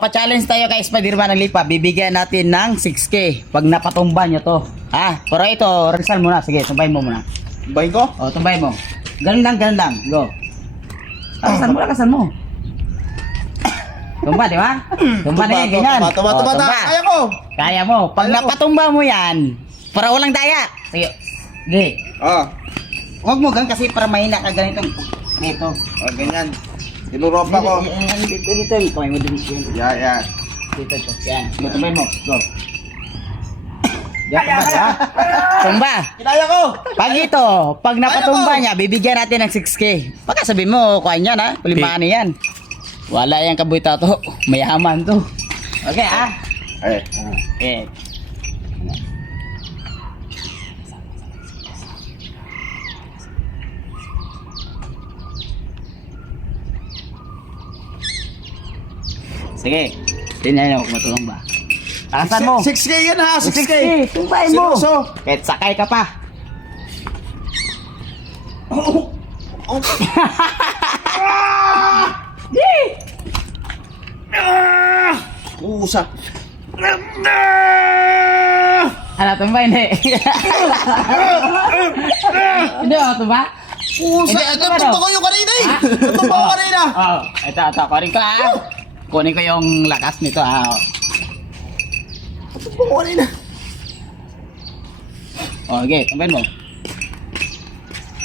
Pa-challenge tayo kay Spiderman ng Lipa. Bibigyan natin ng 6K pag napatumba nyo to. Ha? Pero ito, Rizal muna. Sige, tumbayin mo muna. Bayin ko? O, tumbayin mo. Ganun lang. Go. Lakasan mo. Tumba, di ba? Tumba na yan, ganyan. Tumba. Kaya ko. Kaya mo. Pag Kaya ko. napatumba mo yan, para walang daya. Sige. Sige. Huwag mo gan kasi para mahina ka ganitong. Dito. Ganyan. Tinuropa ko. Dito. Kamay mo din. Yan. Dito. Yan. Tumbayin mo. Go. Yan, tumba, ha? Tumba. Kinaya ko. Pag napatumba niya, bibigyan natin ng 6K. Pagka sabihin mo, kuha niyan ha, pulimaan yan. Wala yan kabuita to, mayaman to. Okay ha? Okay. Sige, tingnan niyo kung matulong ba. Takasan mo. 6K yan ha, 6K. Tumbayin mo. Seryoso. Kahit sakay ka pa. Usa. Ano, tumba hindi. Hindi ako tumba. Usa. Hindi, Ito tumba ko yung kanina eh. Ha? Tumba ko kanina. Ito. Kunin ko ha. Kunin ko yung lakas nito ha. Tumba ko kanina. Okay, tumbayin mo.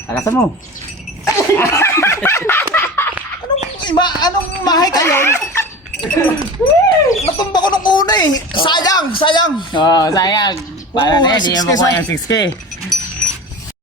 Lakasan mo. Anong mahay kayo? Natumba ko nung una eh. Sayang. Oh, sayang. Para Oo, na yan, hindi 6K mo kuha yung 6K.